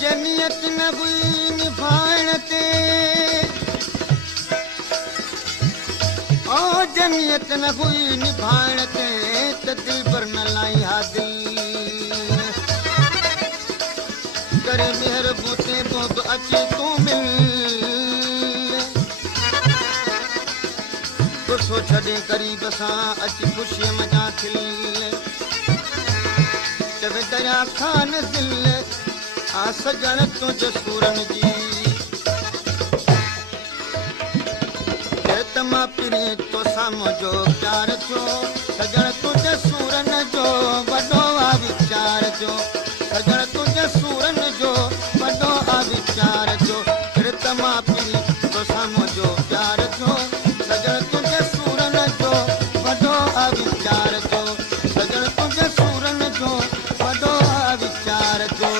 जनियत न हुई निभाइण ते ओ जनियत न हुई निभाइण ते त दिल पर न लाई हा दिल करे मेहर बूते तो अची तू मिल गुस्सो छॾे करीब सां अची ख़ुशीअ मज़ा खिल चवे दरिया खान दिल आ सजण तुंहिंजे सूरनि जी मां पिरी तो साम्हूं जो प्यार थियो सजण तुंहिंजे सूरनि जो वॾो आ वीचार जो सजण तुंहिंजे सूरनि जो वॾो आ वीचार जो रित मां पिरी तो साम्हूं जो प्यार थियो सजण तुंहिंजे सूरनि जो वॾो आ वीचार जो सजण तुंहिंजे सूरनि जो वॾो आ वीचार जो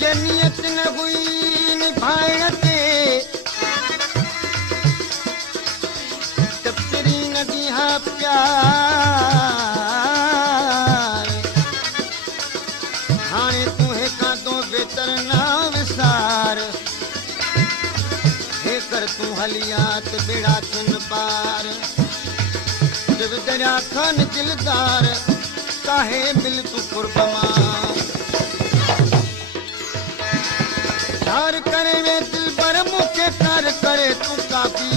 जनियत न हुई निभाइण ते तपरी नदी हा प्यार हाणे तूं हेखां तो बेहतर न विसार हे कर तूं हलियात बेड़ा थियन पार जब दरिया खान दिलदार काहे मिल तूं कुर्ब मां प्यार करे वे दिल पर मुखे प्यार करे तू काफी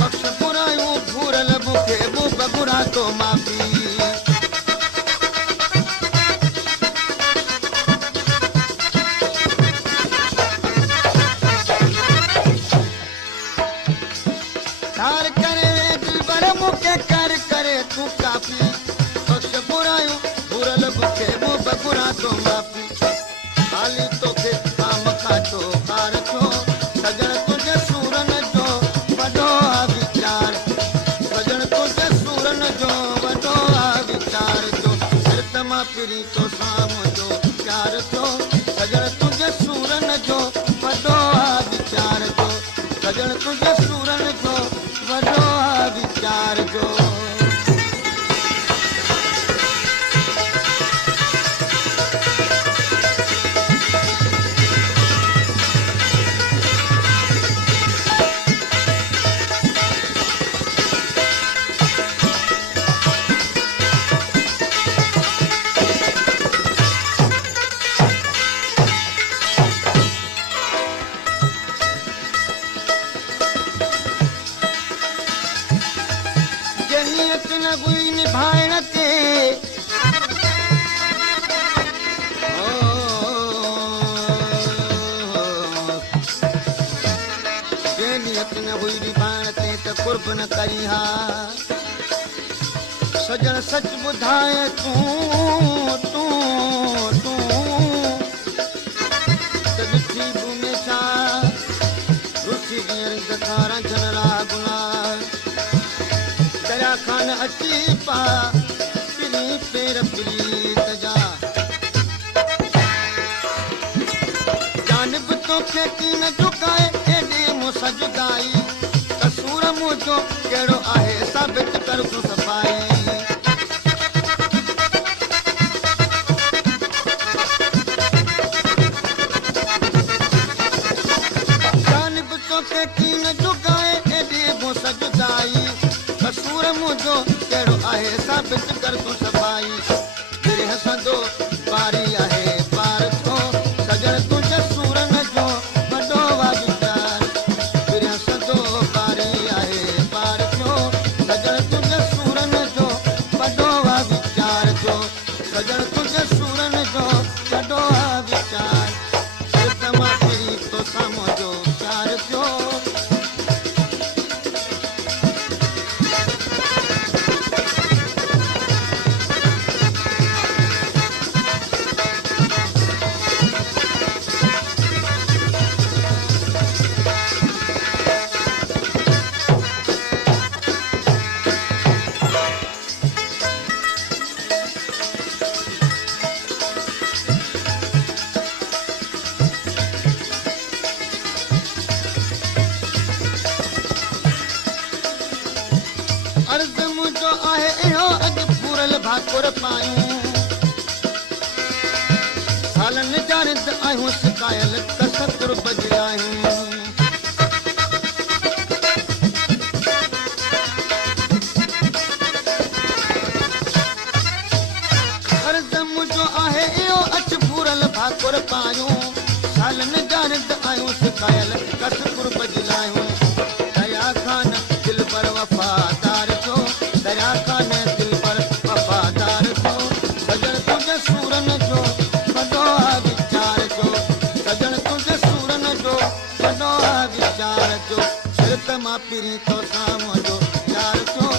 बख्श बुरायूं भूरल मुखे वो बगुरा तो माफी प्यार करे वे दिल पर मुखे प्यार करे तू काफी बख्श बुरायूं भूरल मुखे वो बगुरा तो माफी हाली तोखे तो कार थो सजण तुंहिंजे सूरनि जो वॾो आ वीचार सजण तुंहिंजे सूरनि जो वॾो आ वीचार जो रित मां पिरी तो साम्हूं जो प्यार थो सजण तुंहिंजे सूरनि जो वॾो आ वीचार जो सजण तुंहिंजे सूरनि जो वॾो आ वीचार जो जनियत न हुई निभाइण ते जनियत न हुई निभाइण ते त कुर्ब न करी हा सजण सच ॿुधाए तूं त मिठी भूमि छा रुसी ॾींहं खारा जनला गुनाह दरिया खान अची पा पिरी पेर प्रीत जा जानब तोखे कीन झुकाए एॾी मूंसां जुदाई कसूर मुंहिंजो कहिड़ो आहे साबित कर तूं सफ़ाई जानब तोखे कीन झुकाए एॾी मूंसां जुदाई कसूर मुंहिंजो कहिड़ो आहे साबित कर तूं सफ़ाई दिलि हसंदो बारी आहे पार थो सजण तुंहिंजे सूरनि जो वॾो आ वीचार दिलि हसंदो बारी आहे पार थियो सजण तुंहिंजे सूरनि जो वॾो आ वीचार जो सजण तुंहिंजे सूरनि जो वॾो आ वीचार मां पिरी तो साम्हूं जो प्यार थियो जो आहे इहो अॼु पूरल भाकुर पायूं सालनि जा रिद आहियूं सिकायल कस कुर्ब जिलायूं अर्ज़ मुंहिंजो आहे इहो अॼु पूरल भाकुर पायूं सालनि जा रिद आहियूं सिकायल कस कुर्ब जिलायूं दया खान दिल पर वफ़ादार जो दया खान दिल पर वफ़ादार जो सजण तुंहिंजे सूरन जो वॾो आहे वीचार जो सजण तुंहिंजे सूरन जो वॾो आहे वीचार जो सिर त मां पिरी थो साम्हूं जो यार जो